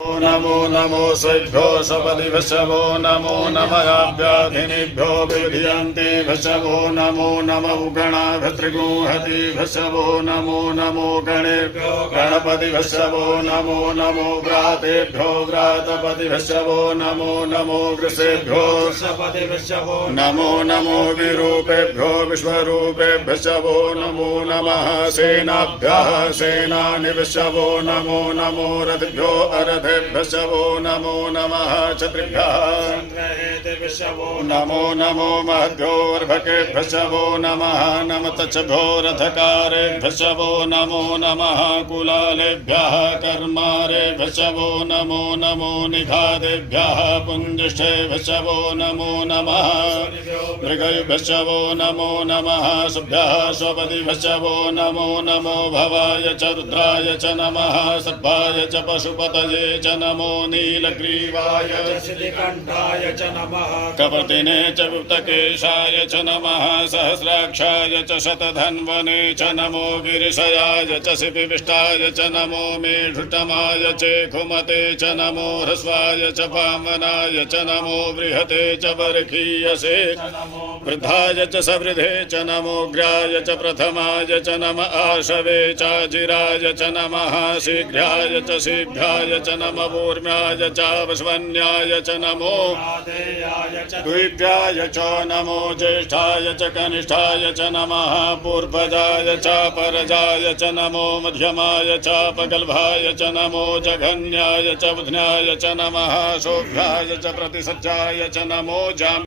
नमो नमो सेभ्यो सपदि भस्वो नमो नमः व्याधिनिभ्यो विविधयन्ति भस्वो नमो नमो गणाभृतृगुहति भस्वो नमो नमो गणेभ्यो गणपति भस्वो नमो नमो व्रातेभ्यो व्रातपति भस्वो नमो नमो वृषेभ्यो वृषपति भस्वो नमो नमो विरूपेभ्यो विश्वरूपेभ्यो नमो नमः सेनाभ्यः सेनानि भस्वो नमो नमो रथभ्यो अरथेभ्यो नमो नमः क्षत्रिभ्यः नमो नमो महद्भ्यो अर्भकेभ्यो नमः नमतच्छभ्यो रथकारेभ्यो नमो नमः कुलालेभ्यः कर्मारेभ्यो नमो नमो निघादेभ्यः पुञ्जिष्ठेभ्यो नमो नमः मृगेभ्यो नमो नमः सुभ्यः स्वपतिभ्यो नमो नमो भवाय च रुद्राय च नमः सर्वाय च पशुपतये च नमो नीलग्रीवाय श्रीकण्ठाय च नमः कपतिने च गुप्तकेशाय च नमः सहस्राक्षाय च शतधन्वने च नमो गिरिशयाय च शिपिविष्टाय च नमो मेढुटमाय चेखुमते च नमो ह्रस्वाय च वामनाय च नमो बृहते च बर्खीयसे वृद्धाय च सवृधे च नमोग्राय च प्रथमाय च नम आशवे चाजिराय च नमः शीघ्राय च शीघ्राय च नम ऊर्म्याय च वस्वन्याय च नमो द्विभ्याय च नमो ज्येष्ठाय च कनिष्ठाय च नमः पूर्वजाय च परजाय च नमो मध्यमाय च पगल्भाय च नमो जघन्याय च बुध्न्याय च नमः शोभ्याय च प्रतिसज्जाय च नमो जाम